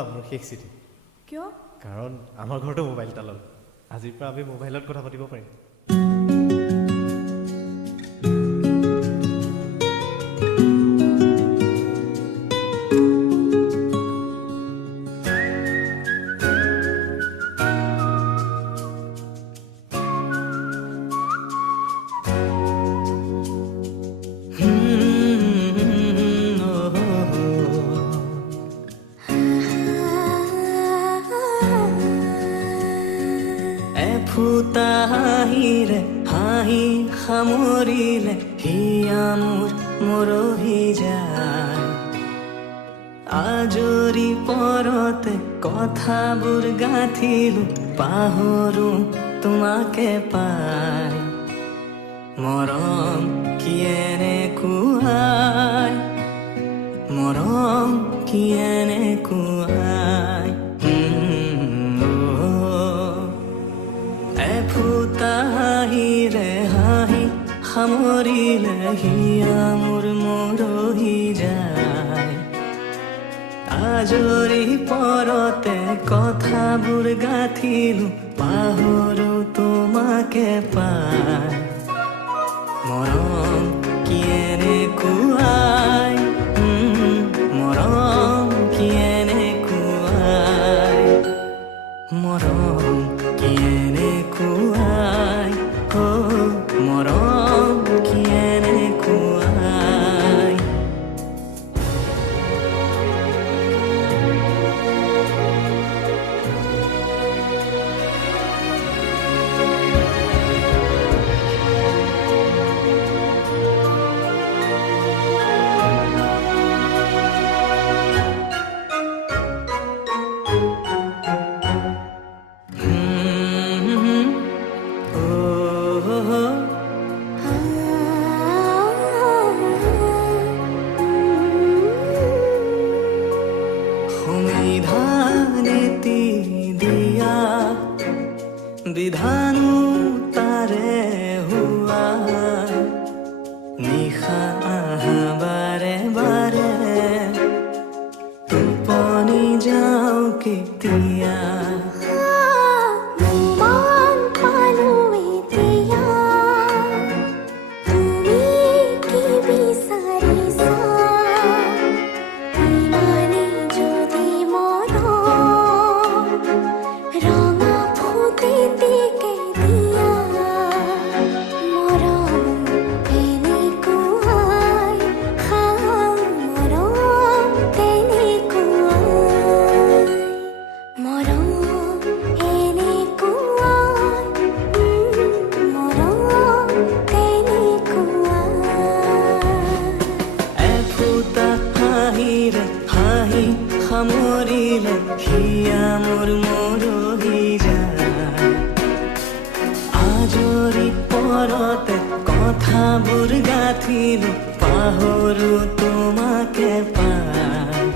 মোৰ শেষ চিঠি। কিয়? কাৰণ আমাৰ ঘৰতো মোবাইল এটা ল'ল। আজিৰ পৰা আমি মোবাইলত কথা পাতিব পাৰিম। ফুটা হাঁহিৰে হাঁহি সামৰিলে হিয়া মোৰ মৰহি যায়। আজৰি পৰতে কথাবোৰ গাঁঠিলো পাহৰো তোমাকে পাই। মৰম কি এনেকুৱাই, মৰম কি এনেকুৱাই। ফুটা হাঁহিৰে হাঁহি সামৰিলে হিয়া মোৰ মৰহি যায়। আজৰি পৰতে কথাবোৰ গাঁঠিলো পাহৰো তোমাকে পাই। মৰম কি এনেকুৱাই, মৰম কি এনেকুৱাই, মৰম কি এনেকুৱাই, মৰম কি এনেকুৱাই। সংবিধানেতি দিয়া বিধানো তাৰে হোৱা, নিশা আহা বাৰে বাৰে টোপনি যাওঁ কেতিয়া। হাঁহি সামৰিলে হিয়া মোৰ মৰহি যায়। আজৰি পৰতে কথাবোৰ গাঁঠিলো পাহৰো তোমাকে পাই।